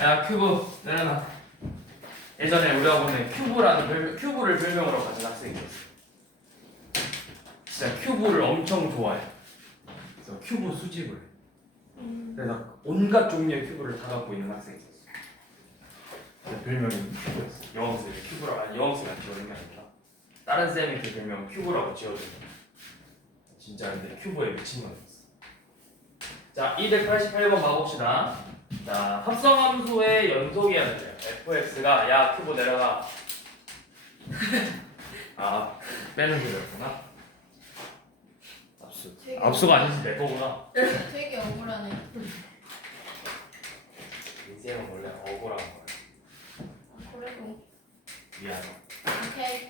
야 큐브 내려놔. 예전에 우리가 보는 큐브를 별명으로 가진 학생이 있었어. 진짜 큐브를 엄청 좋아해. 그래서 큐브 수집을 해. 그래서 온갖 종류의 큐브를 다 갖고 있는 학생이 있었어. 별명이 큐브였어. 영어쌤이 큐브라고, 아니 영어쌤이 안 지어준 게 아니라 다른 쌤이 그 별명을 큐브라고 지어준 거야. 진짜 근데 큐브에 미친놈이었어. 자, 288번 봐봅시다. 자, 합성함수의 연속이었는데요. fx가 야 큐브 내려가. 아, 빼는 소리였구나. 압수가 아니지 내 거구나. 되게 억울하네. 인생은 원래 억울한 거야. 그래도 미안해. 오케이.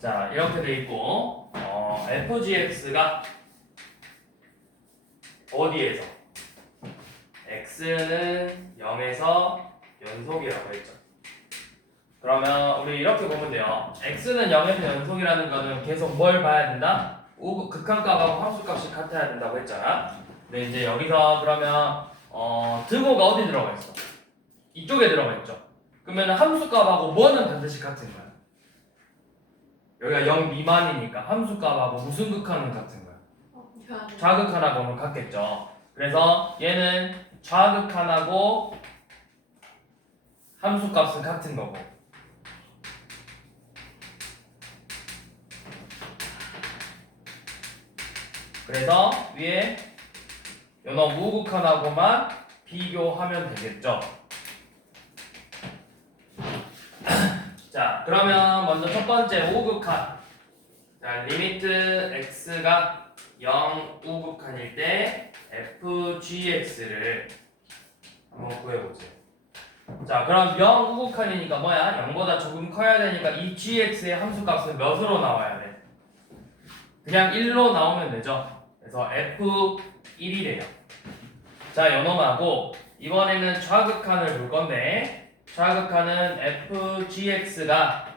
자, 이렇게 돼 있고 fgx가 어디에서? x는 0에서 연속이라고 했죠. 그러면 우리 이렇게 보면 돼요. x는 0에서 연속이라는 거는 계속 뭘 봐야 된다? 극한값하고 함수값이 같아야 된다고 했잖아. 근데 이제 여기서 그러면 등호가 어디 들어가 있어? 이쪽에 들어가 있죠. 그러면 함수값하고 뭐는 반드시 같은 거야? 여기가 0 미만이니까 함수값하고 무슨 극한은 같은 거야? 좌극한하고는 같겠죠. 그래서 얘는 좌극한하고 함수값은 같은 거고, 그래서 위에 요놈 우극한하고만 비교하면 되겠죠. 자, 그러면 먼저 첫 번째 우극한. 자, 리미트 x가 0 우극한일 때 fgx를 한번 구해보세요. 자, 그럼 0 우극한이니까 뭐야? 0보다 조금 커야 되니까 이 gx의 함수값은 몇으로 나와야 돼? 그냥 1로 나오면 되죠. 그래서 f1이래요. 자, 요놈하고 이번에는 좌극한을 볼 건데, 좌극한은 fgx가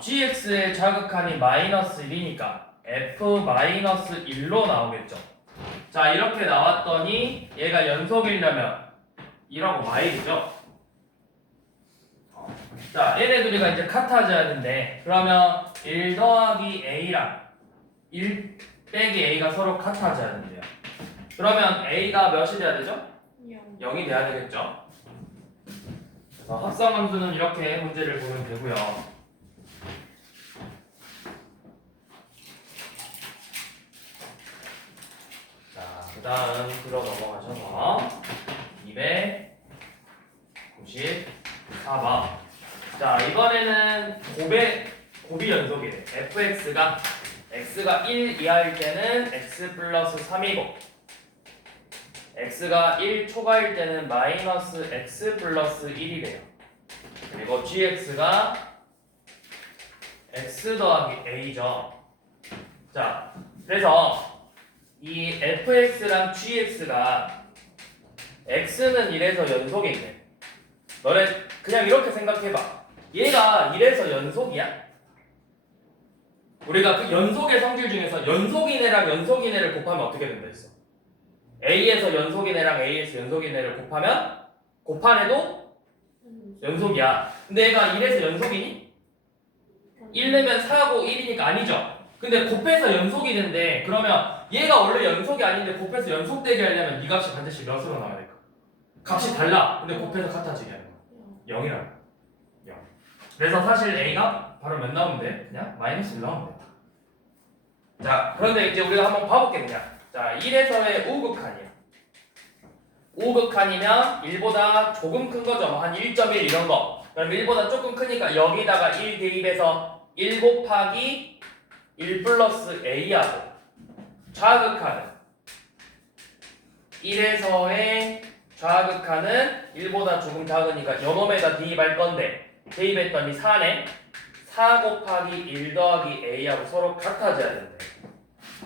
gx의 좌극한이 마이너스 1이니까 f-1로 나오겠죠. 자, 이렇게 나왔더니 얘가 연속이려면 1하고 마일이죠. 자, 얘네들이가 이제 같아져야 되는데, 그러면 1 더하기 a랑 1 빼기 a가 서로 같아져야 된대요. 그러면 a가 몇이 돼야 되죠? 0이 돼야 되겠죠. 그래서 합성함수는 이렇게 문제를 보면 되고요. 자, 그 다음 들어 넘어가셔서 294번. 자, 이번에는 곱이 연속이래. fx가 x가 1 이하일 때는 x 플러스 3이고 x가 1 초과일 때는 마이너스 x 플러스 1이래요. 그리고 gx가 x 더하기 a죠. 자, 그래서 이 fx랑 gx가 x는 1에서 연속인데, 너네 그냥 이렇게 생각해봐. 얘가 1에서 연속이야? 우리가 그 연속의 성질 중에서 연속인애랑 연속인애를 곱하면 어떻게 된다 했어? A에서 연속인애랑 A에서 연속인애를 곱한해도 연속이야. 근데 얘가 1에서 연속이니? 1 내면 4하고 1이니까 아니죠. 근데 곱해서 연속이는데, 그러면 얘가 원래 연속이 아닌데 곱해서 연속되게 하려면 이 값이 반드시 몇으로 나와야 될까? 값이 달라. 근데 곱해서 같아지게 하는 거야. 0이라는 거야. 0. 그래서 사실 A가 바로 몇 나오면 돼? 그냥 마이너스 1 나오면 돼. 자, 그런데 이제 우리가 한번 봐볼게 그냥. 자, 1에서의 우극한이야. 우극한이면 1보다 조금 큰 거죠. 한 1.1 이런 거. 그럼 1보다 조금 크니까 여기다가 1 대입해서 1 곱하기 1 플러스 a하고, 좌극한은 1에서의 좌극한은 1보다 조금 작으니까 요놈에다 대입할 건데, 대입했더니 4네. 4 곱하기 1 더하기 a하고 서로 같아져야 된대.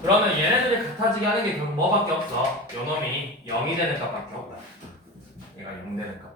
그러면 얘네들이 같아지게 하는 게 결국 뭐밖에 없어? 요놈이 0이 되는 값밖에 없다. 얘가 0 되는 값밖에.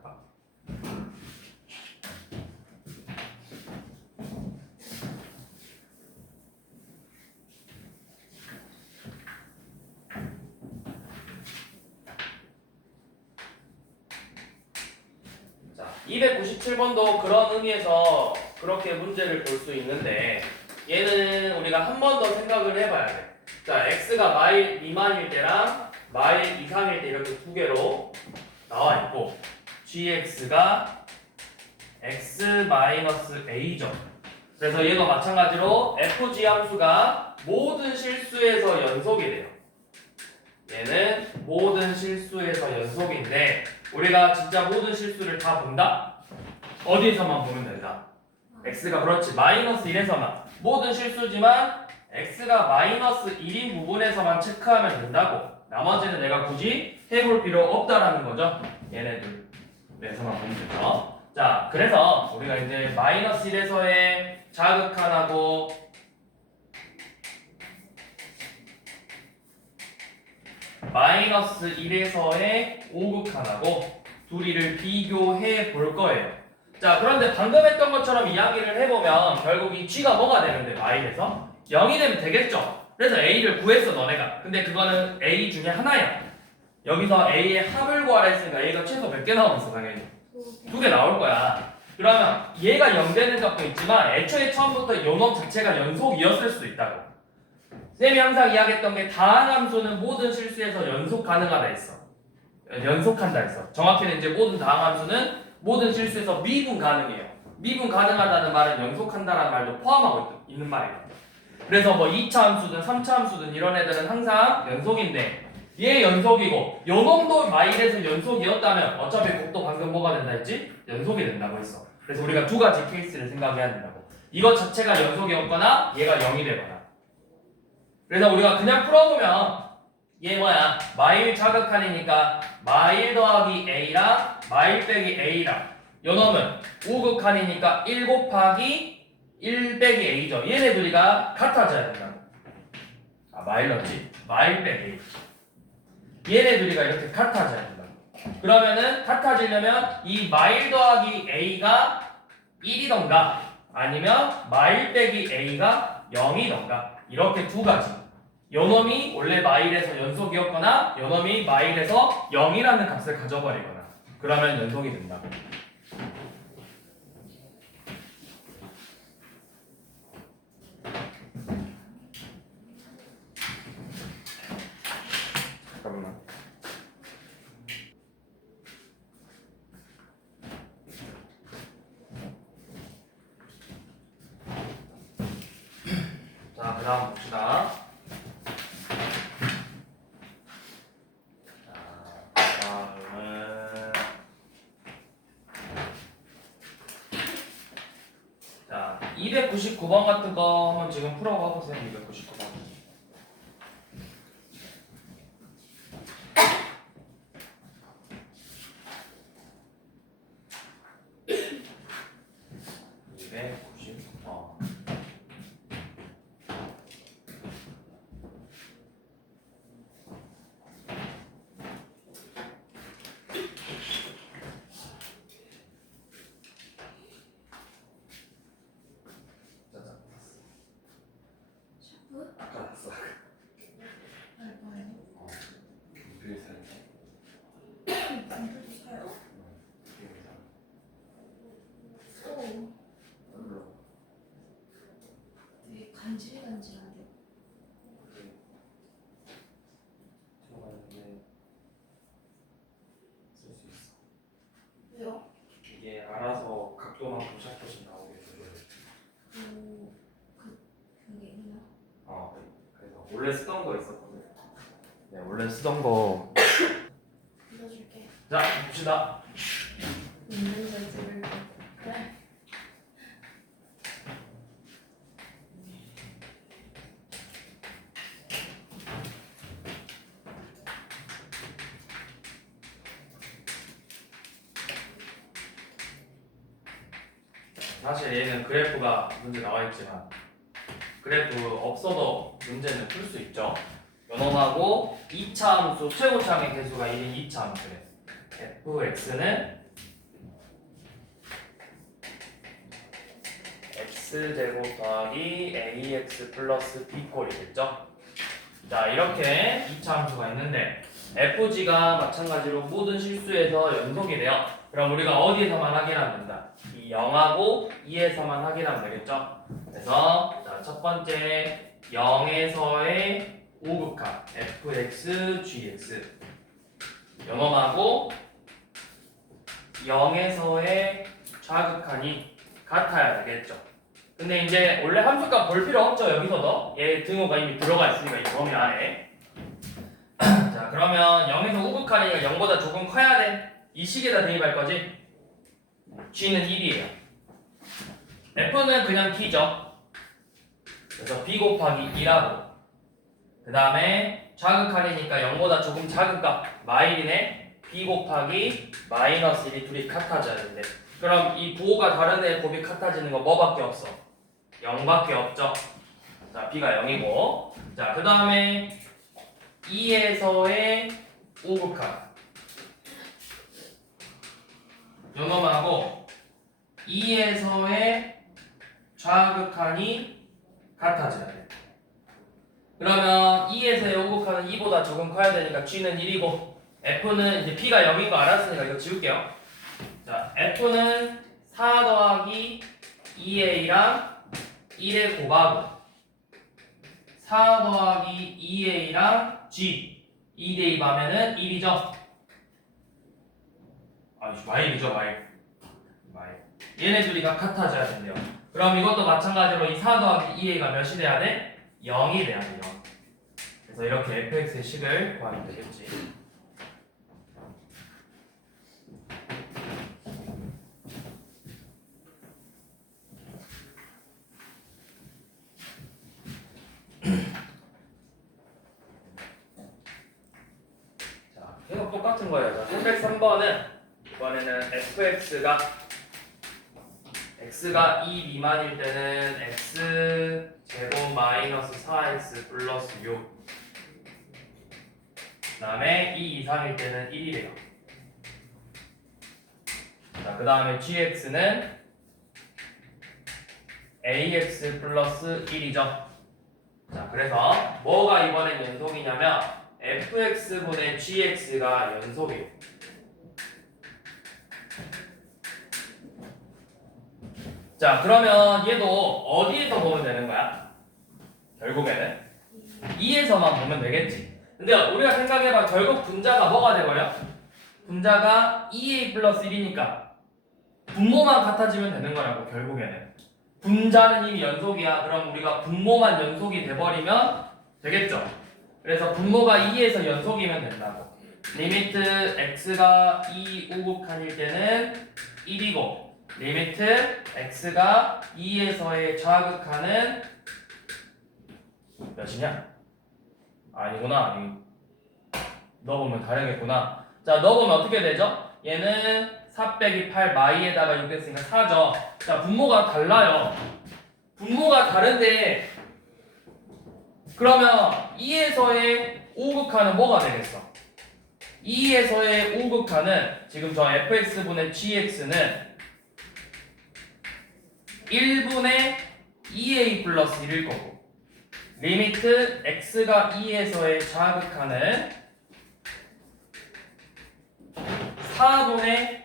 297번도 그런 의미에서 그렇게 문제를 볼 수 있는데 얘는 우리가 한 번 더 생각을 해봐야 돼. 자, x가 마일 미만일 때랑 마일 이상일 때 이렇게 두 개로 나와 있고 gx가 x-a죠. 그래서 얘도 마찬가지로 fg 함수가 모든 실수에서 연속이 돼요. 얘는 모든 실수에서 연속인데 우리가 진짜 모든 실수를 다 본다? 어디에서만 보면 된다? x가 그렇지 마이너스 1에서만 모든 실수지만 x가 마이너스 1인 부분에서만 체크하면 된다고. 나머지는 내가 굳이 해볼 필요 없다라는 거죠. 얘네들에서만 보면 되죠. 자, 그래서 우리가 이제 마이너스 1에서의 자극한하고 마이너스 1에서의 오극한하고 둘이를 비교해 볼 거예요. 자, 그런데 방금 했던 것처럼 이야기를 해보면 결국 이 g가 뭐가 되는데 마일에서 0이 되면 되겠죠. 그래서 a를 구했어 너네가. 근데 그거는 a 중에 하나야. 여기서 a의 합을 구하라 했으니까 a가 최소 몇 개 나오겠어 당연히. 2개 나올 거야. 그러면 얘가 0 되는 값도 있지만 애초에 처음부터 요 놈 자체가 연속이었을 수도 있다고. 쌤이 항상 이야기했던 게 다한 함수는 모든 실수에서 연속 가능하다 했어. 연속한다 했어. 정확히는 이제 모든 다항 함수는 모든 실수에서 미분 가능해요. 미분 가능하다는 말은 연속한다라는 말도 포함하고 있는 말이에요. 그래서 뭐 2차 함수든 3차 함수든 이런 애들은 항상 연속인데 얘 연속이고 요 놈도 마일에서 연속이었다면 어차피 곱도 방금 뭐가 된다 했지? 연속이 된다고 했어. 그래서 우리가 두 가지 케이스를 생각해야 된다고. 이것 자체가 연속이었거나 얘가 0이 되거나. 그래서 우리가 그냥 풀어보면 얘 뭐야? 마일 자극한이니까 마일 더하기 a랑 마일 빼기 a랑 요 놈은 우극한이니까 1 곱하기 1 빼기 a죠. 얘네 둘이가 같아져야 된다고. 아 마일렀지? 마일 빼기 a. 얘네 둘이가 이렇게 같아져야 된다고. 그러면은 같아지려면 이 마일 더하기 a가 1이던가 아니면 마일 빼기 a가 0이던가 이렇게 두 가지. 요놈이 원래 마일에서 연속이었거나 요놈이 마일에서 0이라는 값을 가져버리거나 그러면 연속이 된다고. 잠깐만. 자, 그 다음 봅시다. 자, 299번 같은 거 한번 지금 풀어봐 보세요. 299번. 아까 났어. 뭐예요? 그래서 안들도 사요? 오, 되게 간질간질한데. 들어가는데 쓸 수 있어. 왜요? 이게 알아서 각도만큼 샷컷이 나오게 조절해. 그게 있나? 그래서 원래 쓰던 거 있었거든. 네, 원래 쓰던 거. 불러줄게. 자, 봅시다. 있는 걸 들을게. 그래. 사실 얘는 그래프가 문제 나와 있지만 그래프 없어도 문제는 풀 수 있죠. 요놈하고 2차 함수 최고차항의 개수가 1인 2차 함수래. fx는 x제곱 더하기 ax 플러스 b꼴이겠죠. 자, 이렇게 2차 함수가 있는데 fg가 마찬가지로 모든 실수에서 연속이 돼요. 그럼 우리가 어디에서만 확인하면 된다? 이 0하고 2에서만 확인하면 되겠죠? 그래서 자, 첫 번째 0에서의 오극한 fx, gx 영험하고 0에서의 좌극한이 같아야 되겠죠. 근데 이제 원래 함수값 볼 필요 없죠. 여기서도 얘 등호가 이미 들어가 있으니까 이 범위 안에. 자, 그러면 0에서 우극한이니까 0보다 조금 커야 돼. 이 식에다 대입할 거지. g는 1이에요. f는 그냥 t죠. 그래서 b 곱하기 2라고. 그 다음에 좌극한이니까 0보다 조금 작은 값 마일이네. b 곱하기 마이너스 1이 둘이 같아져야 된대. 그럼 이 부호가 다른 애 곱이 같아지는 거 뭐밖에 없어? 0밖에 없죠. 자, b가 0이고. 자, 그 다음에 2에서의 우극한 요놈하고 2에서의 좌극한이 같아져야 돼. 그러면 2에서의 우극한은 2보다 조금 커야 되니까 g는 1이고 f는 이제 b가 0인 거 알았으니까 이거 지울게요. 자, f는 4 더하기 2a랑 1의 곱하고 4 더하기 2a랑 g 2 대입하면은 1이죠. 마일이죠, 마일. 얘네 둘이가 같아져야 된대요. 그럼 이것도 마찬가지로 이 4 더하기 2a가 몇이 돼야 돼? 0이 돼야 돼요. 그래서 이렇게 fx의 식을 구하면 되겠지. 자, 계속 똑같은 거예요. 303번은 이번에는 fx가 x가 2 미만일 때는 x 제곱 마이너스 4x 플러스 6. 그 다음에 2 이상일 때는 1이래요. 자, 그 다음에 gx는 ax 플러스 1이죠. 자, 그래서 뭐가 이번엔 연속이냐면 fx분의 gx가 연속이에요. 자, 그러면 얘도 어디에서 보면 되는 거야? 결국에는 2에서만 보면 되겠지. 근데 우리가 생각해봐. 결국 분자가 뭐가 돼버려? 분자가 2a 플러스 1이니까 분모만 같아지면 되는 거라고. 결국에는 분자는 이미 연속이야. 그럼 우리가 분모만 연속이 돼버리면 되겠죠. 그래서 분모가 2에서 연속이면 된다고. 리미트 x가 2 우극한일 때는 1이고 리미트 x가 2에서의 좌극한은 몇이냐? 아니구나. 넣어보면 다르겠구나. 자, 넣어보면 어떻게 되죠? 얘는 4 빼기 8 마이에다가 6 했으니까 4죠. 자, 분모가 달라요. 분모가 다른데 그러면 2에서의 우극한은 뭐가 되겠어? 2에서의 우극한은 지금 저 fx분의 gx는 1분의 2a 플러스 1일 거고 리미트 x가 2에서의 좌극한은 4분의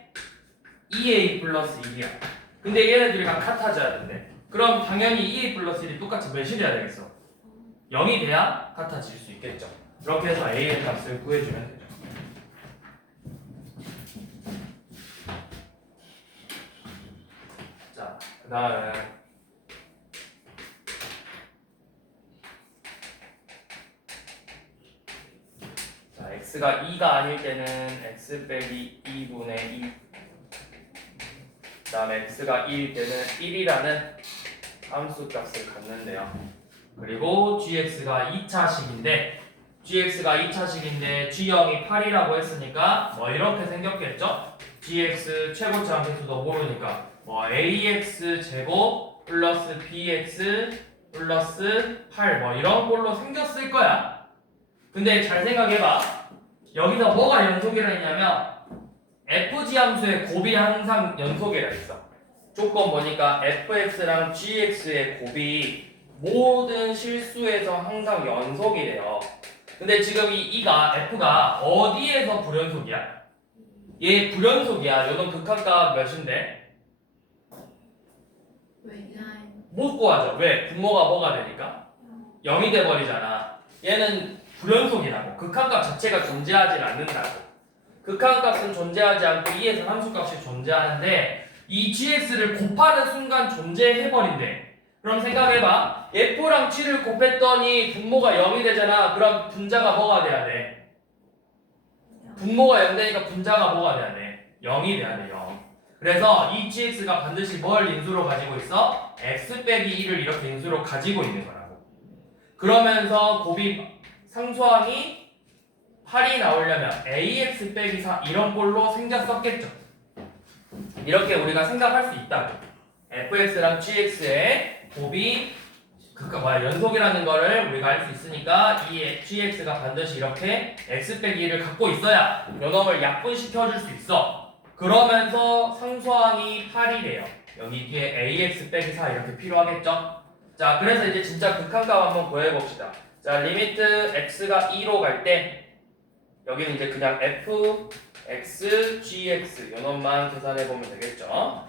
2a 플러스 1이야. 근데 얘네들이랑 같아져야 된대. 그럼 당연히 2a 플러스 1이 똑같이 몇이 돼야 되겠어? 0이 돼야 같아질 수 있겠죠. 이렇게 해서 a의 값을 구해주면 되죠. 자, 그 다음에 x가 2가 아닐 때는 x 빼기 2분의 2. 그 다음에 x가 2일 때는 1이라는 함수 값을 갖는데요. 그리고 gx가 2차식인데 g0이 8이라고 했으니까 뭐 이렇게 생겼겠죠? gx 최고치 함수도 모르니까 뭐 ax 제곱 플러스 bx 플러스 8 뭐 이런 걸로 생겼을 거야. 근데 잘 생각해봐. 여기서 뭐가 연속이라 했냐면 fg 함수의 곱이 항상 연속이라 했어. 조건 보니까 fx랑 gx의 곱이 모든 실수에서 항상 연속이래요. 근데 지금 이 f가 어디에서 불연속이야? 얘 불연속이야. 요놈 극한값 몇인데? 왜 나인? 못 구하죠. 왜? 분모가 뭐가 되니까? 0이 돼버리잖아. 얘는 불연속이라고. 극한값 자체가 존재하지 않는다고. 극한값은 존재하지 않고 2에서 함수값이 존재하는데 이 gx를 곱하는 순간 존재해버린대. 그럼 생각해봐. f랑 7을 곱했더니 분모가 0이 되잖아. 그럼 분자가 뭐가 돼야 돼? 분모가 0 되니까 분자가 뭐가 돼야 돼? 0이 돼야 돼. 0. 그래서 이 gx가 반드시 뭘 인수로 가지고 있어? x 빼기 1을 이렇게 인수로 가지고 있는 거라고. 그러면서 곱이 상수항이 8이 나오려면 ax 빼기 4 이런 꼴로 생겼었겠죠. 이렇게 우리가 생각할 수 있다고. fx랑 gx의 곱이 연속이라는 거를 우리가 알 수 있으니까 이 gx가 반드시 이렇게 x 빼기 1을 갖고 있어야 요놈을 약분시켜 줄 수 있어. 그러면서 상수항이 8이래요. 여기 뒤에 ax 빼기 4 이렇게 필요하겠죠? 자, 그래서 이제 진짜 극한값 한번 구해봅시다. 자, 리미트 x가 2로 갈 때 여기는 이제 그냥 f, x, gx 요놈만 계산해보면 되겠죠?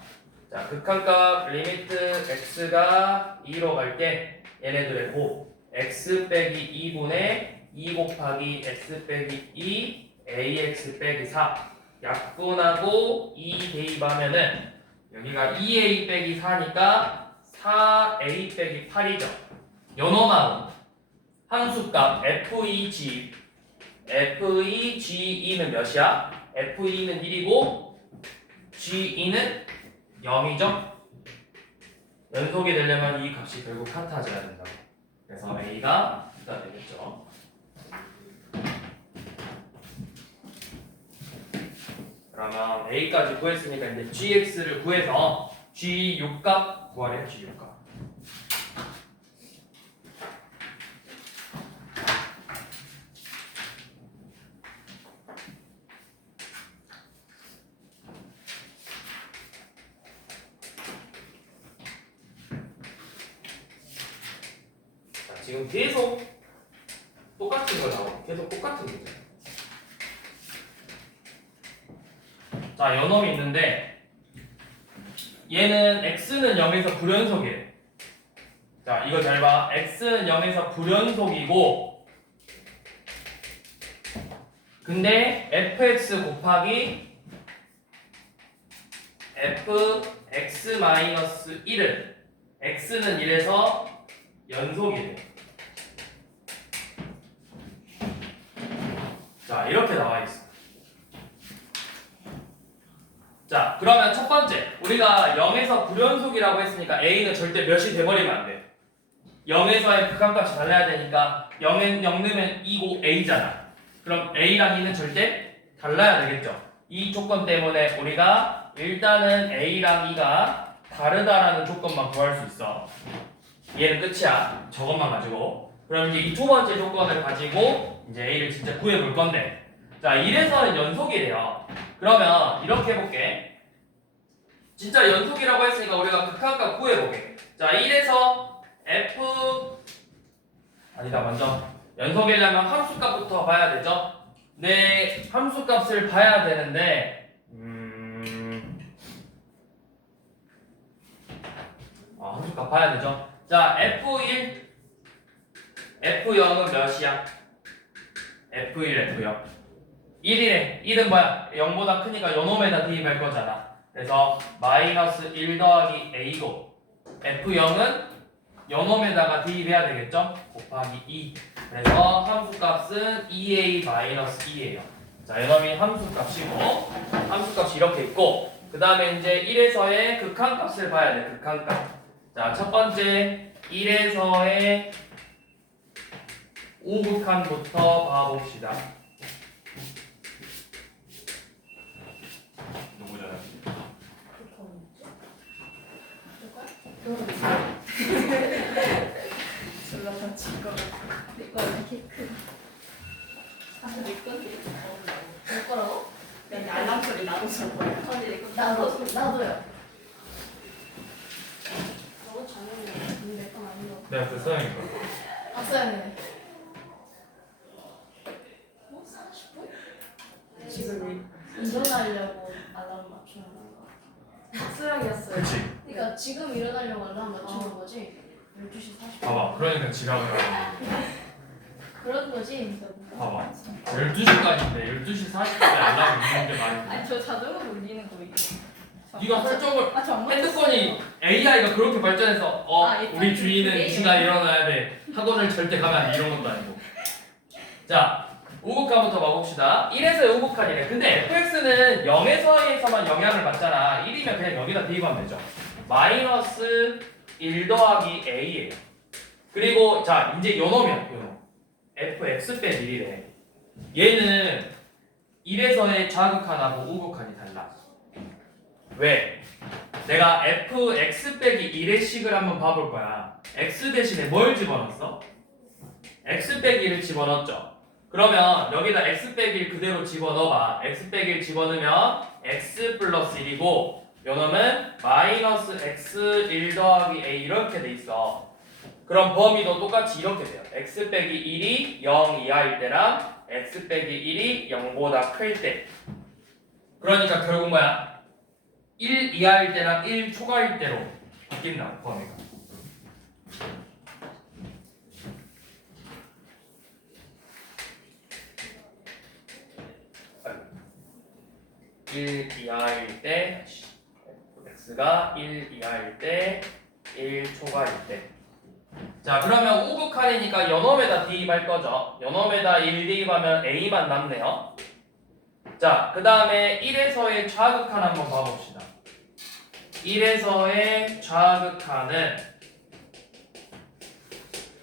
자, 극한값 리미트 x가 2로 갈 때 얘네들의 곱 x 빼기 2분의 2 곱하기 x 빼기 2 ax 빼기 4 약분하고 2 대입하면은 여기가 2a 빼기 4니까 4a 빼기 8이죠. 요놈하고 함수값 f2g f2g2는 몇이야? f2는 1이고 g2는 0이죠? 연속이 되려면 이 값이 결국 같아져야 된다고. 그래서 a가 2가 되겠죠. 그러면 a까지 구했으니까 이제 gx를 구해서 g6값 구하래요. g6값. 지금 계속 똑같은 걸 나와. 계속 똑같은 문제. 자, 요놈이 있는데 얘는 x는 0에서 불연속이래. 자, 이거 잘 봐. x는 0에서 불연속이고 근데 fx 곱하기 fx-1은 x는 1에서 연속이래. 자, 이렇게 나와 있어. 자, 그러면 첫 번째 우리가 0에서 불연속이라고 했으니까 a는 절대 몇이 돼버리면 안 돼. 0에서의 극한값이 달라야 되니까 0 넣으면 2고 a잖아. 그럼 a랑 2는 절대 달라야 되겠죠. 이 조건 때문에 우리가 일단은 a랑 2가 다르다라는 조건만 구할 수 있어. 얘는 끝이야. 저것만 가지고. 그럼 이제 이 두 번째 조건을 가지고 이제 a를 진짜 구해 볼 건데, 자, 1에서는 연속이래요. 그러면 이렇게 해볼게. 진짜 연속이라고 했으니까 우리가 극한값 구해보게. 자, 1에서 f 먼저 연속이려면 함수값부터 봐야 되죠. 네, 함수값을 봐야 되는데 함수값 봐야 되죠. 자, f1 f0은 몇이야? f1 f0 1이래. 1은 뭐야? 0보다 크니까 요놈에다 대입할 거잖아. 그래서 마이너스 1 더하기 a고 f0은 요놈에다가 대입해야 되겠죠? 곱하기 2. 그래서 함수값은 2a 마이너스 2예요. 자, 요놈이 함수값이고 함수값이 이렇게 있고 그 다음에 이제 1에서의 극한값을 봐야 돼. 극한값. 자, 첫 번째 1에서의 우극한부터 봐봅시다. 누구잖아? 졸라 다칠 거 같아. 내거 이렇게 큰. 내 거지? 내 거라고? 근데 알람 소리 나도 저거야. 아니 내 거. 나도요. 너도 잘했네. 내건 아닌 거. 내가 그 써야니까. 아싸네. 뭐 사고 싶어? 지금 운전하려고. 수영이었어요. 그치? 그러니까 지금 일어나려고 알람 맞추는 거지. 12시 40분. 봐봐. 그러니까 지각을 하는 그런 거지. 봐봐. 12시까지인데 12시 40분에 알람이 있는 게 말이 돼. 아니 저 자동으로 울리는 거 이게. 네가 설정을 아저 안 핸드폰이 AI가 그렇게 발전해서 우리 주인은 이 시간에 일어나야 돼. 학원을 절대 가면 안 돼. 이런 것도 아니고. 자, 우극한부터 봐봅시다. 1에서 우극한이래. 근데 fx는 0에서에서만 영향을 받잖아. 1이면 그냥 여기다 대입하면 되죠. 마이너스 1 더하기 a예요. 그리고 자, 이제 요놈이야. 요놈. fx 빼 1이래. 얘는 1에서의 좌극한하고 우극한이 달라. 왜? 내가 fx 빼기 1의 식을 한번 봐볼 거야. x 대신에 뭘 집어넣었어? x 빼기 1을 집어넣었죠. 그러면 여기다 x 빼기 1 그대로 집어넣어봐. x 빼기 1 집어넣으면 x 플러스 1이고 요놈은 마이너스 x 1 더하기 a 이렇게 돼 있어. 그럼 범위도 똑같이 이렇게 돼요. x 빼기 1이 0 이하일 때랑 x 빼기 1이 0보다 클 때. 그러니까 결국 뭐야? 1 이하일 때랑 1 초과일 때로 바뀐다, 범위가. 일 이하일 때 x가 1 이하일 때 1 초과일 때. 자, 그러면 우극한이니까 연놈에다 대입할 거죠. 연놈에다 1 대입하면 a만 남네요. 자, 그 다음에 1에서의 좌극한 한번 봐봅시다. 1에서의 좌극한은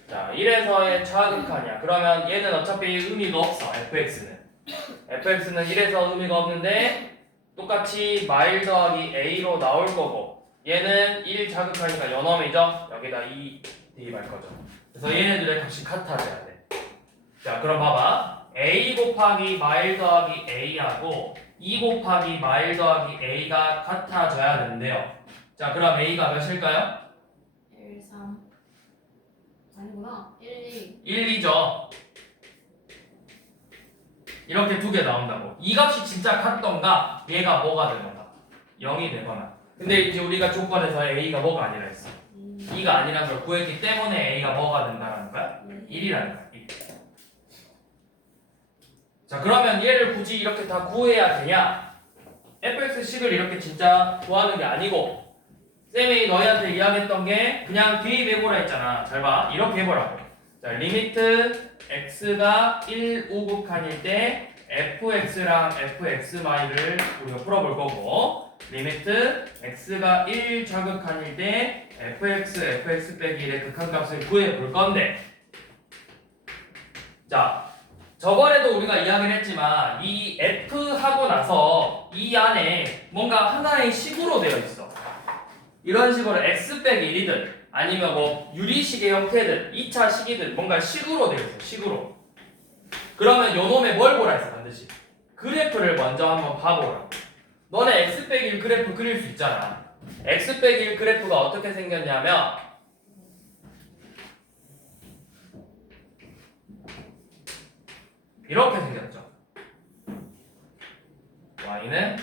자, 1에서의 좌극한이야. 그러면 얘는 어차피 의미가 없어. fx는 1에서 의미가 없는데 똑같이 마일 더하기 a로 나올 거고 얘는 1 자극하니까 연놈이죠. 여기다 2 대입할 거죠. 그래서 얘네들의 값이 같아져야 돼. 자, 그럼 봐봐. a 곱하기 마일 더하기 a하고 2 곱하기 마일 더하기 a가 같아져야 되는데요. 자, 그럼 a가 몇일까요? 1, 3. 아니구나. 1, 2. 1, 2죠. 이렇게 두 개 나온다고. 이 값이 진짜 같던가 얘가 뭐가 되거나 0이 되거나. 근데 이제 우리가 조건에서 a가 뭐가 아니라 했어. 2가 아니라는 걸 구했기 때문에 a가 뭐가 된다는 거야? 1이라는 거야. 1. 자, 그러면 얘를 굳이 이렇게 다 구해야 되냐? fx식을 이렇게 진짜 구하는 게 아니고 쌤이 너희한테 이야기했던 게 그냥 대입해보라 했잖아. 잘 봐. 이렇게 해보라고. 자, 리미트 x가 1 우극한일 때 fx랑 fxy를 우리가 풀어볼 거고 리미트 x가 1 좌극한일 때 fx 빼기 1의 극한값을 구해볼 건데 자, 저번에도 우리가 이야기를 했지만 이 f 하고 나서 이 안에 뭔가 하나의 식으로 되어 있어. 이런 식으로 x 빼기 1이든 아니면 뭐 유리식의 형태든 2차 식이든 뭔가 식으로 되어 있어. 식으로. 그러면 요 놈에 뭘 보라 했어 반드시? 그래프를 먼저 한번 봐보라. 너네 x 빼기 1 그래프 그릴 수 있잖아. x 빼기 1 그래프가 어떻게 생겼냐면 이렇게 생겼죠. y는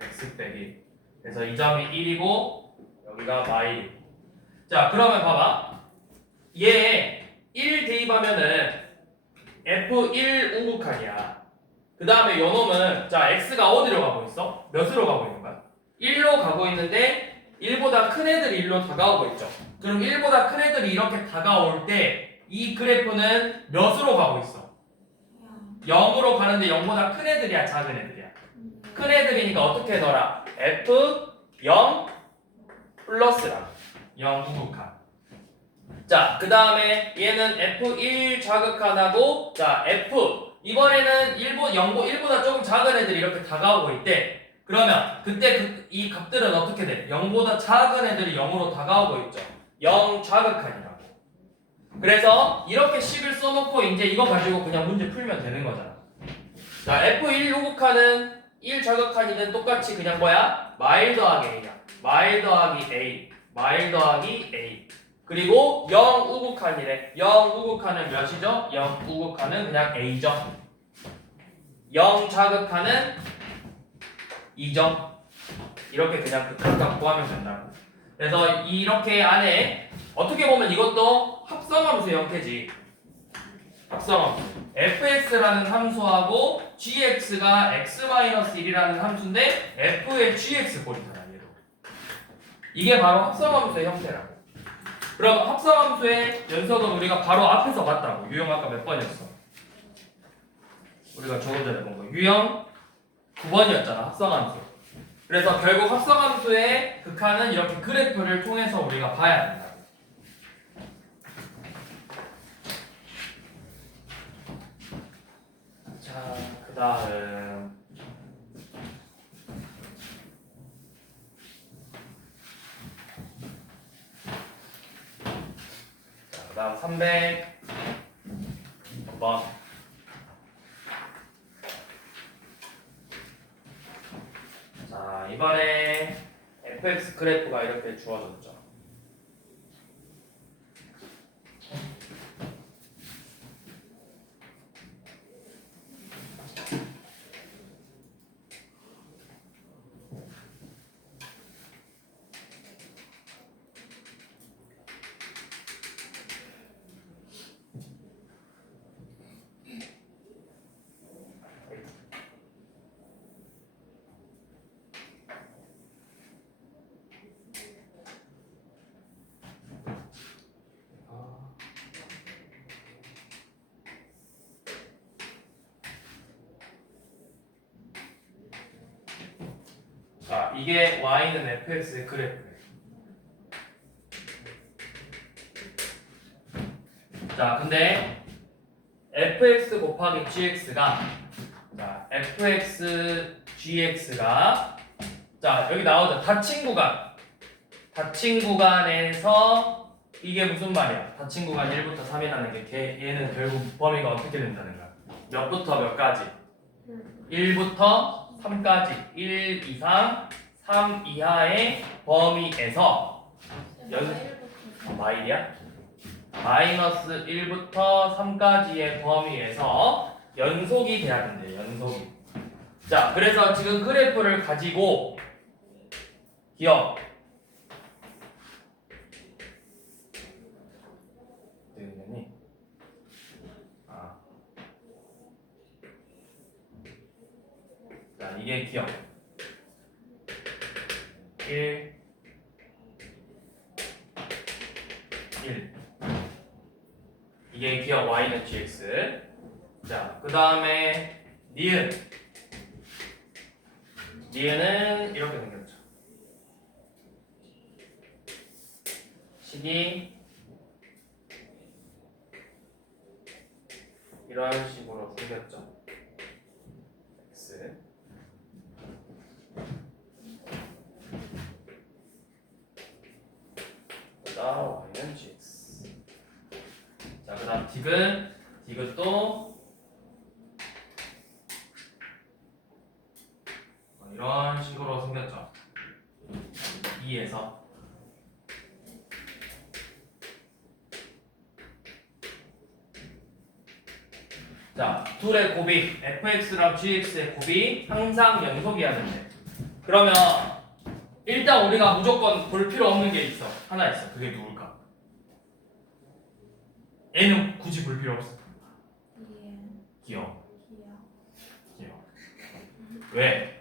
x 빼기. 그래서 이 점이 1이고 여기가 y. 자, 그러면 봐봐. 얘 1 대입하면은 f1 우극한이야. 그 다음에 요 놈은 자 x가 어디로 가고 있어? 몇으로 가고 있는 거야? 1로 가고 있는데 1보다 큰 애들이 1로 다가오고 있죠. 그럼 1보다 큰 애들이 이렇게 다가올 때 이 그래프는 몇으로 가고 있어? 0으로 가는데 0보다 큰 애들이야 작은 애들이야? 큰 애들이니까 어떻게 넣어라? f0 플러스라 0 우극한. 자, 그 다음에 얘는 f1 좌극한하고 자 f 이번에는 0보다 조금 작은 애들이 이렇게 다가오고 있대. 그러면 그때 이 값들은 어떻게 돼? 0보다 작은 애들이 0으로 다가오고 있죠. 0 좌극한이라고. 그래서 이렇게 식을 써놓고 이제 이거 가지고 그냥 문제 풀면 되는 거잖아. 자, f1 우극한은 1 좌극한이든 똑같이 그냥 뭐야? 마일 더하기 a야. 마일 더하기 a. 마일 더하기 a. 그리고 0 우극한이래. 0 우극한은 몇이죠? 0 우극한은 그냥 a죠. 0 좌극한은 2점. 이렇게 그냥 극한값 구하면 된다고. 그래서 이렇게 안에 어떻게 보면 이것도 합성함수의 형태지. 합성함수. fx라는 함수하고 gx가 x-1이라는 함수인데 f의 gx 꼴이잖아 얘도. 이게 바로 합성함수의 형태라고. 그럼 합성함수의 연속은 우리가 바로 앞에서 봤다고. 유형 아까 몇 번이었어? 우리가 조금 전에 본 거. 유형 9번이었잖아. 합성함수. 그래서 결국 합성함수의 극한은 이렇게 그래프를 통해서 우리가 봐야 된다. 자, 그 다음 그 다음 300번. 자, 이번에 fx 그래프가 이렇게 주어졌죠. 자, 이게 y는 fx의 그래프예요. 자, 근데 fx 곱하기 gx가 자, fx gx가 자, 여기 나오죠. 닫힌 구간에서 이게 무슨 말이야? 닫힌 구간 1부터 3이라는 게 얘는 결국 범위가 어떻게 된다는 거야? 몇부터 몇까지? 1부터 3까지 1 이상 3 이하의 범위에서 마일이야? 마이너스 1부터 3까지의 범위에서 연속이 돼야 된대. 연속이. 자, 그래서 지금 그래프를 가지고 기억 되겠니? 자, 이게 기억 1 이게 기억 y는 gx. 자, 그 다음에 니은은 이렇게 생겼죠. 식이 이런 식으로 생겼죠. x 그다음 y는 gx. 자, 그 다음 디귿도 이런 식으로 생겼죠. 2에서 자, 둘의 곱이 fx랑 gx의 곱이 항상 연속이어야 되는데 그러면 일단 우리가 무조건 볼 필요 없는 게 있어. 하나 있어. 그게 누굴까? 얘는 굳이 볼 필요 없어. 귀여워. 왜?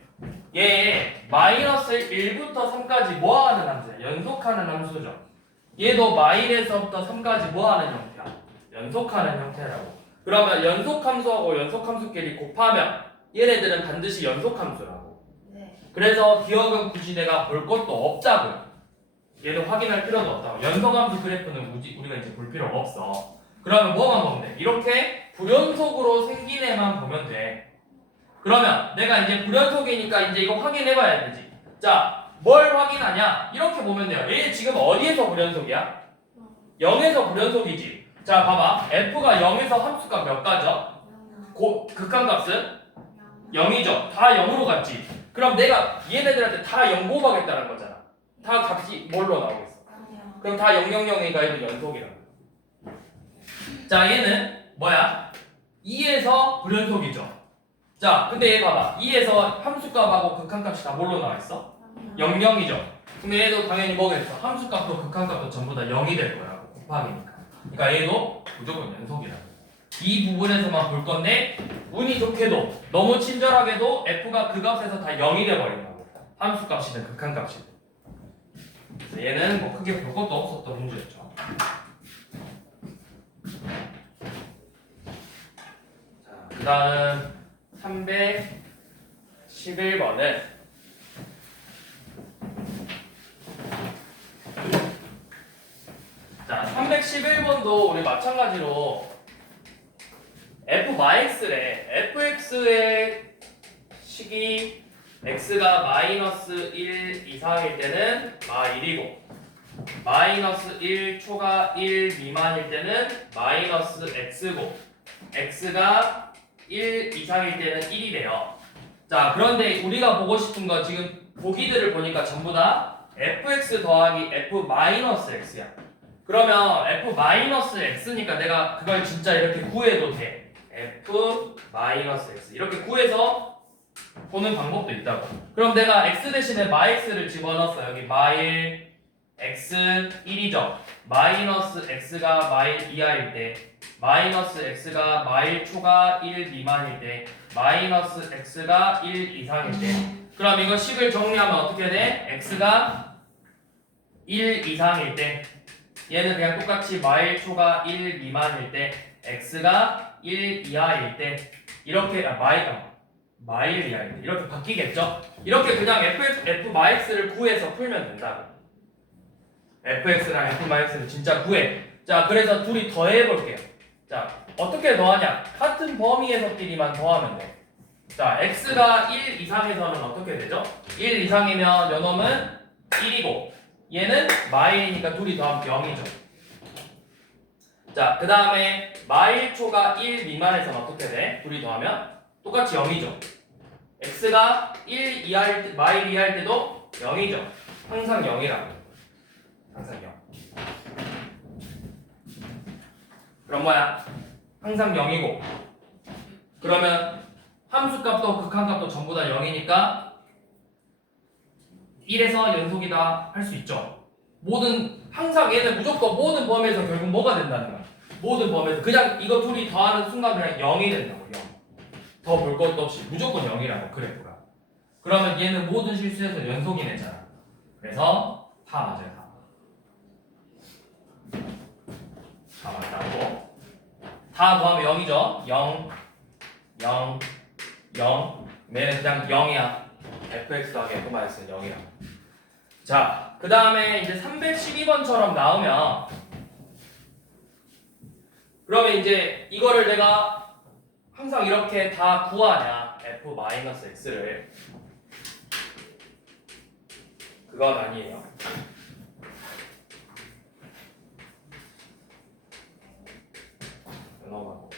얘 마이너스 1부터 3까지 뭐하는 함수야? 연속하는 함수죠. 얘도 마이너스부터 3까지 뭐하는 형태야? 연속하는 형태라고. 그러면 연속함수하고 연속함수끼리 곱하면 얘네들은 반드시 연속함수라고. 그래서 기억은 굳이 내가 볼 것도 없다고요. 얘도 확인할 필요도 없다고. 연속함수 그래프는 우리가 이제 볼 필요가 없어. 그러면 뭐만 보면 돼? 이렇게 불연속으로 생긴 애만 보면 돼. 그러면 내가 이제 불연속이니까 이제 이거 확인해봐야 되지. 자, 뭘 확인하냐? 이렇게 보면 돼요. 얘 지금 어디에서 불연속이야? 0에서 불연속이지. 자, 봐봐. f가 0에서 함수값 몇 가죠? 극한값은 0이죠. 다 0으로 갔지. 그럼 내가 얘네들한테 다 0 곱하겠다는 거잖아. 다 값이 뭘로 나오겠어? 그럼 다 0, 0, 0이니까 얘도 연속이라고. 자, 얘는 뭐야? 2에서 불연속이죠. 자, 근데 얘 봐봐. 2에서 함수값하고 극한값이 다 뭘로 나와있어? 0이죠. 그럼 얘도 당연히 뭐겠어? 함수값도 극한값도 전부 다 0이 될 거라고 곱하기니까. 그러니까 얘도 무조건 연속이라고. 이 부분에서만 볼 건데 운이 좋게도 너무 친절하게도 f가 그 값에서 다 0이 돼버린다고. 함수값이든 극한값이든. 그래서 얘는 뭐 크게 볼 것도 없었던 문제였죠. 자, 그 다음 311번은 자, 311번도 우리 마찬가지로 fx래. fx의 식이 x가 마이너스 1 이상일 때는 마1이고 마이너스 1 초가 1 미만일 때는 마이너스 x고 x가 1 이상일 때는 1이래요. 자, 그런데 우리가 보고 싶은 거 지금 보기들을 보니까 전부 다 fx 더하기 f 마이너스 x야. 그러면 f 마이너스 x니까 내가 그걸 진짜 이렇게 구해도 돼. f 마이너스 x 이렇게 구해서 보는 방법도 있다고. 그럼 내가 x 대신에 마x를 집어넣었어. 여기 마일 x 1이죠. 마이너스 x가 마일 이하일 때 마이너스 x가 마일 초가 1 미만일 때 마이너스 x가 1 이상일 때 그럼 이거 식을 정리하면 어떻게 돼? x가 1 이상일 때 얘는 그냥 똑같이 마일 초가 1 미만일 때 x가 1 이하일 때 이렇게 마일 이하일 때 이렇게 바뀌겠죠? 이렇게 그냥 f 마x를 구해서 풀면 된다고. fx랑 f 마x를 진짜 구해. 자, 그래서 둘이 더해볼게요. 자, 어떻게 더하냐? 같은 범위에서끼리만 더하면 돼. 자, x가 1 이상에서는 어떻게 되죠? 1 이상이면 요놈은 1이고 얘는 마일이니까 둘이 더하면 0이죠. 자, 그 다음에 마일 초가 1 미만에서는 어떻게 돼? 둘이 더하면 똑같이 0이죠. x가 1 이하일 때, 마일 이하일 때도 0이죠. 항상 0이라고. 항상 0. 그럼 뭐야? 항상 0이고 그러면 함수값도 극한값도 전부 다 0이니까 1에서 연속이다 할 수 있죠. 항상 얘는 무조건 모든 범위에서 결국 뭐가 된다는 거야. 모든 범위에서 그냥 이거 둘이 더하는 순간 그냥 0이 된다고. 0. 더 볼 것도 없이 무조건 0이라고 그래프가. 그러면 얘는 모든 실수에서 연속이 되잖아. 그래서 다 맞아요. 다 맞다고. 다 더하면 0이죠. 0, 0, 0. 얘는 그냥 0이야. fx 더하기 f 마이너스 0이야. 자, 그 다음에 이제 312번처럼 나오면 그러면 이제 이거를 내가 항상 이렇게 다 구하냐 f 마이너스 x를 그건 아니에요. 넘어가고.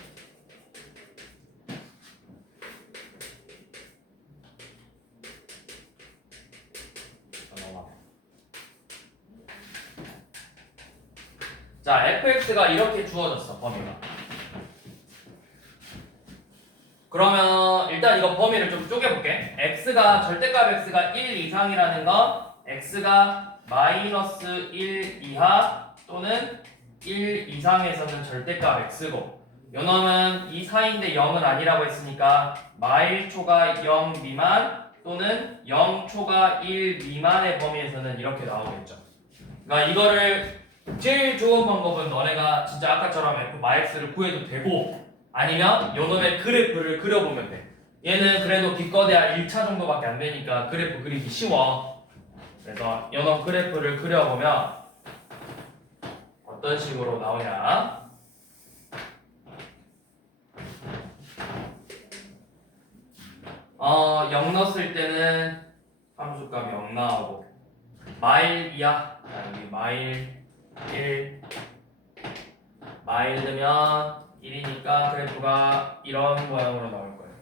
자, fx가 이렇게 주어졌어, 범위가. 그러면 일단 이거 범위를 좀 쪼개볼게. x가 절대값 x가 1 이상이라는 건 x가 마이너스 1 이하 또는 1 이상에서는 절대값 x고 요놈은 이 사이인데 0은 아니라고 했으니까 마일 초가 0 미만 또는 0 초가 1 미만의 범위에서는 이렇게 나오겠죠. 그러니까 이거를 제일 좋은 방법은 너네가 진짜 아까처럼 f 마x를 구해도 되고 아니면 요놈의 그래프를 그려보면 돼. 얘는 그래도 기껏해 한 1차 정도밖에 안 되니까 그래프 그리기 쉬워. 그래서 요놈 그래프를 그려보면 어떤 식으로 나오냐? 0 넣었을 때는 함수값이 0 나오고 마일 이하 여기 마일 1 마일 넣으면 1이니까 그래프가 이런 모양으로 나올 거예요.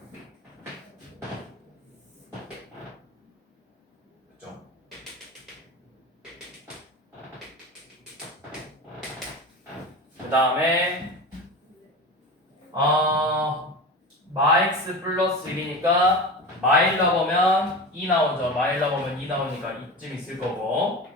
그죠? 그 다음에 마x 플러스 1이니까 마일러 보면 2 나오죠. 마일러 보면 2 나오니까 이쯤 있을 거고.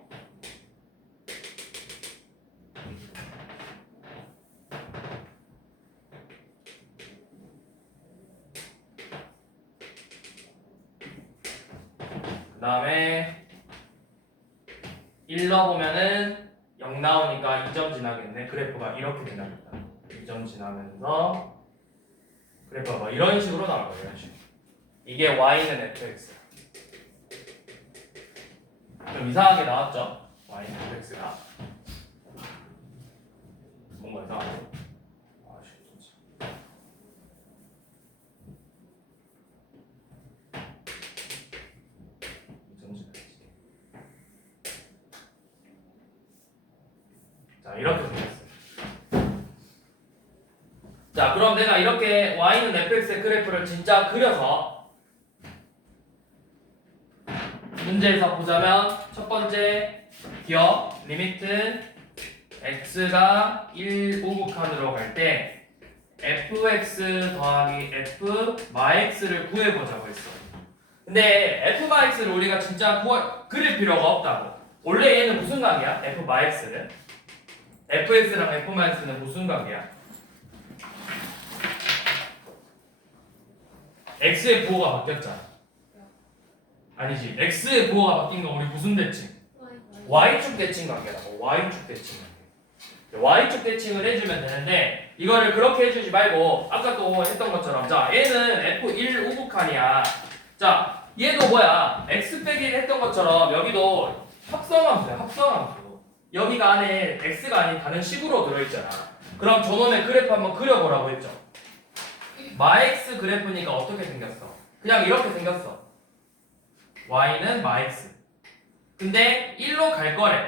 그 다음에 1러 보면은 0 나오니까 2점 지나겠네. 그래프가 이렇게 지나겠다. 2점 지나면서 그래프가 뭐 이런 식으로 나올 거예요. 이런 식으로. 이게 y는 fx. 좀 이상하게 나왔죠? y는 fx가. 뭔가 이상하죠? 아, 진짜. 자, 이렇게 생겼어요. 자, 그럼 내가 이렇게 y는 fx의 그래프를 진짜 그려서 문제에서 보자면 첫 번째 기억 리미트 x가 1 우극한으로 갈 때 fx 더하기 f 마x를 구해보자고 했어. 근데 f 마x를 우리가 진짜 그릴 필요가 없다고. 원래 얘는 무슨 관계야? f 마x는 fx랑 f 마x는 무슨 관계야? x의 부호가 바뀌었잖아. 아니지. x의 부호가 바뀐 건 우리 무슨 대칭? y축 대칭 관계라고. y축 대칭 관계. y축 대칭을 해주면 되는데 이거를 그렇게 해주지 말고 아까 또 했던 것처럼 자 얘는 f1 우극한이야. 자 얘도 뭐야? x 빼기 1 했던 것처럼 여기도 합성함수야. 합성함수. 여기가 안에 x가 아닌 다른 식으로 들어있잖아. 그럼 저놈의 그래프 한번 그려보라고 했죠. 마x 그래프니까 어떻게 생겼어? 그냥 이렇게 생겼어. y는 마x. 근데 1로 갈 거래.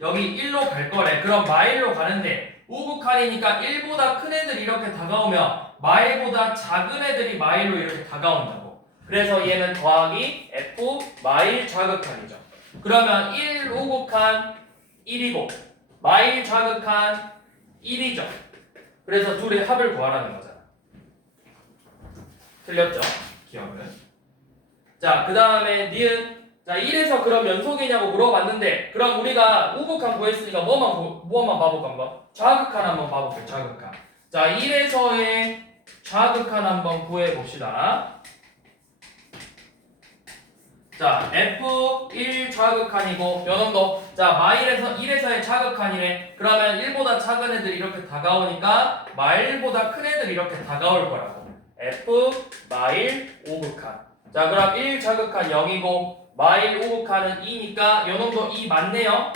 여기 1로 갈 거래. 그럼 마일로 가는데 우극한이니까 1보다 큰 애들이 이렇게 다가오면 마일보다 작은 애들이 마일로 이렇게 다가온다고. 그래서 얘는 더하기 f 마일 좌극한이죠. 그러면 1 우극한 1이고 마일 좌극한 1이죠. 그래서 둘의 합을 구하라는 거잖아. 틀렸죠? 기억은. 자, 그 다음에 니은. 자, 1에서 그럼 연속이냐고 물어봤는데 그럼 우리가 우극한 구했으니까 뭐만 봐볼까 한번? 좌극한 한번 봐볼게요. 좌극한. 자, 1에서의 좌극한 한번 구해봅시다. 자, f1 좌극한이고 요놈도 자, 마일에서 1에서의 좌극한이래. 그러면 1보다 작은 애들이 이렇게 다가오니까 마일보다 큰 애들이 이렇게 다가올 거라고. f 마일 우극한. 자, 그럼 1 좌극한 0이고 마일 우극한은 2니까 요놈도 2 맞네요.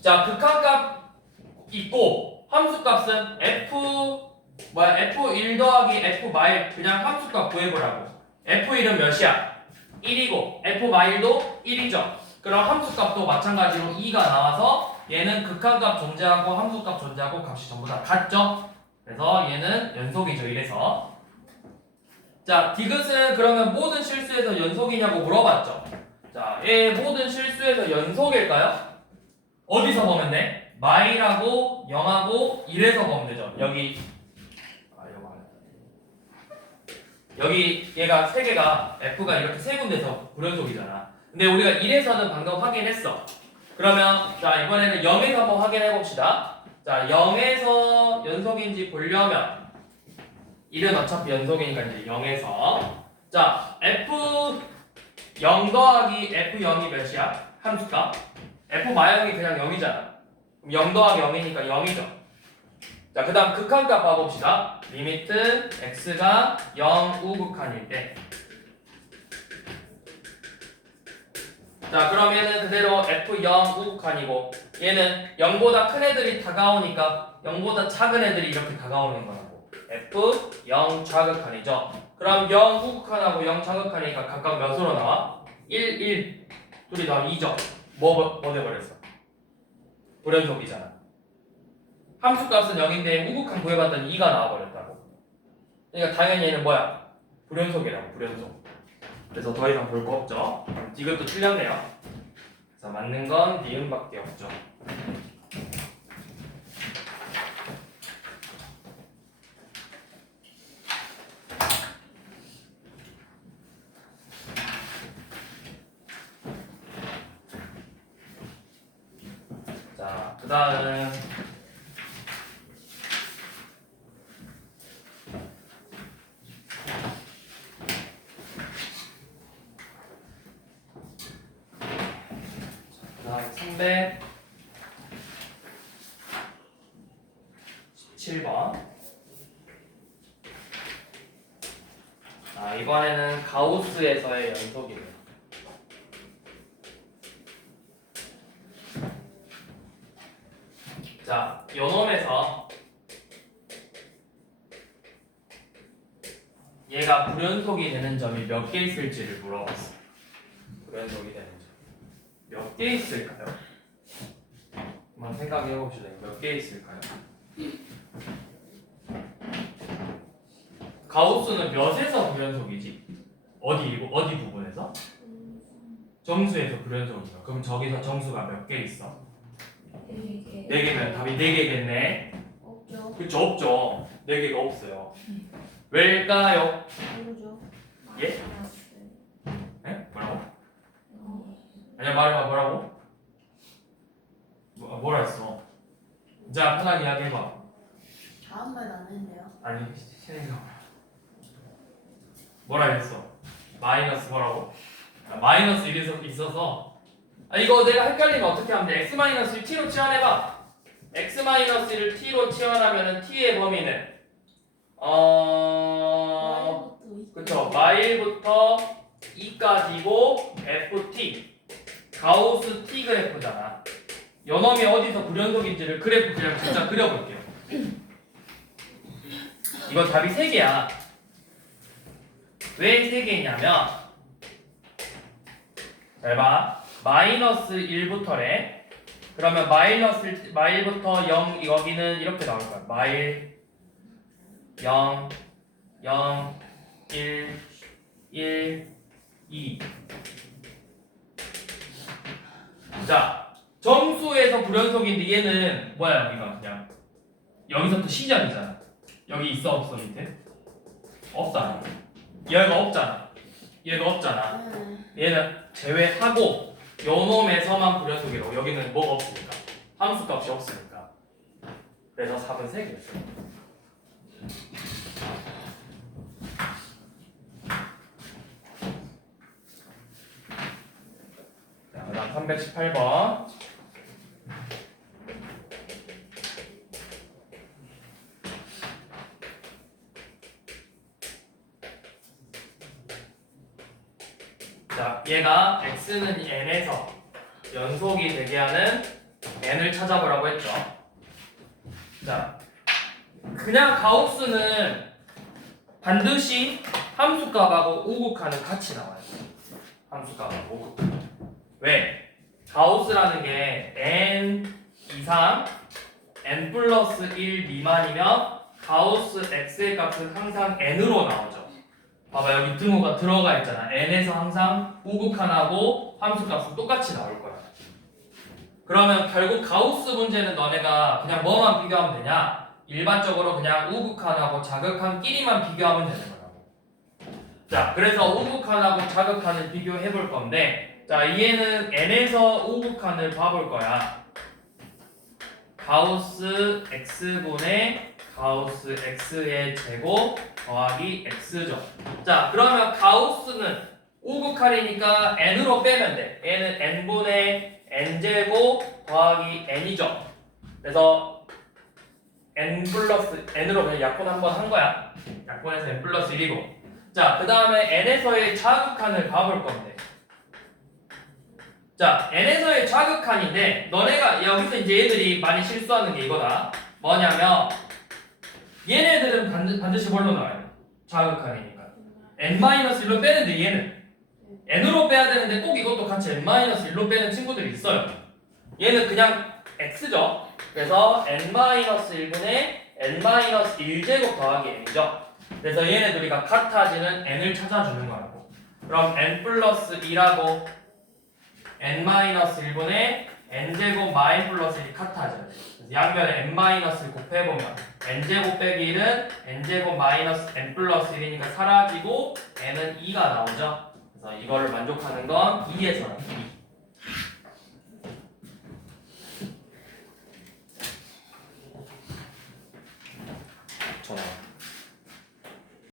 자, 극한값 있고 함수값은 f1 더하기 f 마일 그냥 함수값 구해보라고. f1은 몇이야? 1이고 f 마일도 1이죠. 그럼 함수값도 마찬가지로 2가 나와서 얘는 극한값 존재하고 함수값 존재하고 값이 전부 다 같죠. 그래서 얘는 연속이죠. 이래서 자, 디귿은 그러면 모든 실수에서 연속이냐고 물어봤죠. 자, 얘 모든 실수에서 연속일까요? 어디서 보면 돼? 마일하고 0하고 1에서 보면 되죠. 여기 여기 얘가 세 개가 f가 이렇게 세 군데서 불연속이잖아. 근데 우리가 1에서는 방금 확인했어. 그러면 자, 이번에는 0에서 한번 확인해 봅시다. 자, 0에서 연속인지 보려면 1은 어차피 연속이니까 이제 0에서 자, f0 더하기 f0이 몇이야? 함수값 f 마형이 그냥 0이잖아. 그럼 0 더하기 0이니까 0이죠. 자, 그 다음 극한값 봐봅시다. 리미트 x가 0 우극한일 때. 자, 그럼 얘는 그대로 f0 우극한이고 얘는 0보다 큰 애들이 다가오니까 0보다 작은 애들이 이렇게 다가오는 거라고. f0 좌극한이죠. 그럼 0 우극한하고 0 좌극한이니까 각각 몇으로 나와? 1, 1 둘이 다 2죠. 뭐 돼버렸어? 불연속이잖아. 함수값은 0인데 우극한 구해봤더니 2가 나와버렸다고. 그러니까 당연히 얘는 뭐야? 불연속이라고. 불연속. 그래서 더 이상 볼 거 없죠. 이것도 틀렸네요. 그래서 맞는 건 니은밖에 없죠. 그 다음 그다음 317번. 자, 이번에는 가우스에서의 연속이네요. 자, 요놈에서 얘가 불연속이 되는 점이 몇 개 있을지를 물어봤어. 불연속이 되는 점. 몇 개 있을까요? 한번 생각해 봅시다. 몇 개 있을까요? 가우스는 몇에서 불연속이지? 어디 부분에서? 정수에서 불연속이죠. 그럼 저기서 정수가 몇 개 있어? 4개면 답이 4개겠네. 없죠. 그쵸, 없죠. 4개가 없어요. 왜일까요? 모르죠. 예? 에? 뭐라고? 아니야, 말해봐. 뭐라고? 뭐라 했어? 자, 편하게 이야기해봐. 다음 말 안 했는데요. 아니, 신혜가 뭐라 했어? 마이너스 뭐라고? 마이너스 1이 있어서 이거 내가 헷갈리면 어떻게 하면 돼? x-1 t로 치환해봐. x-1을 t로 치환하면은 t의 범위는 그쵸, 마일부터 2까지고 ft 가우스 t 그래프잖아. 요놈이 어디서 불연속인지를 그래프 그냥 진짜 그려볼게요. 이거 답이 3개야. 왜 3개냐면 잘 봐. 마이너스 1부터래. 그러면 마일부터 0 여기는 이렇게 나올 거야. 마일 0 0 1 1 2. 자, 정수에서 불연속인데 얘는 뭐야? 여기가 그냥 여기서부터 시작이잖아. 여기 있어 없어 밑에? 없잖아. 얘가 없잖아. 얘가 없잖아. 얘는 제외하고 요놈에서만 불연속이라고. 여기는 뭐가 없으니까. 함수값이 없으니까. 그래서 4은 3개였어요. 자, 그다음 318번. 자, 얘가 x는 n에서 연속이 되게 하는 n을 찾아보라고 했죠. 자, 그냥 가우스는 반드시 함수값하고 우극하는 같이 나와요. 함수값하고 우극. 왜? 가우스라는 게 n 이상 n 플러스 1 미만이면 가우스 x의 값은 항상 n으로 나오죠. 봐봐, 여기 등호가 들어가 있잖아. n에서 항상 우극한하고 함수값은 똑같이 나올 거야. 그러면 결국 가우스 문제는 너네가 그냥 뭐만 비교하면 되냐? 일반적으로 그냥 우극한하고 자극한끼리만 비교하면 되는 거라고. 자, 그래서 우극한하고 자극한을 비교해 볼 건데, 자, 얘는 n에서 우극한을 봐볼 거야. 가우스 x분의 가우스 x의 제곱 더하기 x죠. 자, 그러면 가우스는 우극할이니까 n으로 빼면 돼. 얘는 n분의 n제곱 더하기 n이죠. 그래서 n 플러스 n으로 그냥 약분 한번 한 거야. 약분해서 n 플러스 1이고. 자, 그 다음에 n에서의 자극한을 봐볼 건데. 자, n에서의 자극한인데 너네가 여기서 이제 얘들이 많이 실수하는 게 이거다. 뭐냐면 얘네들은 반드시 뭘로 나와요? 자극한이니까. n-1로 빼는데 얘는 n으로 빼야 되는데 꼭 이것도 같이 n-1로 빼는 친구들이 있어요. 얘는 그냥 x죠. 그래서 n-1분의 n-1제곱 더하기 n이죠. 그래서 얘네 둘이가 같아지는 n을 찾아주는 거라고. 그럼 n 플러스 2라고 n-1분의 n제곱 마이 플러스 1이 같아져요. 그래서 양변에 n-을 곱해보면 n제곱 빼기 1은 n제곱 마이너스 n 플러스 1이니까 사라지고 n은 2가 나오죠. 그래서 이거를 만족하는 건 2에서는 2. 전화.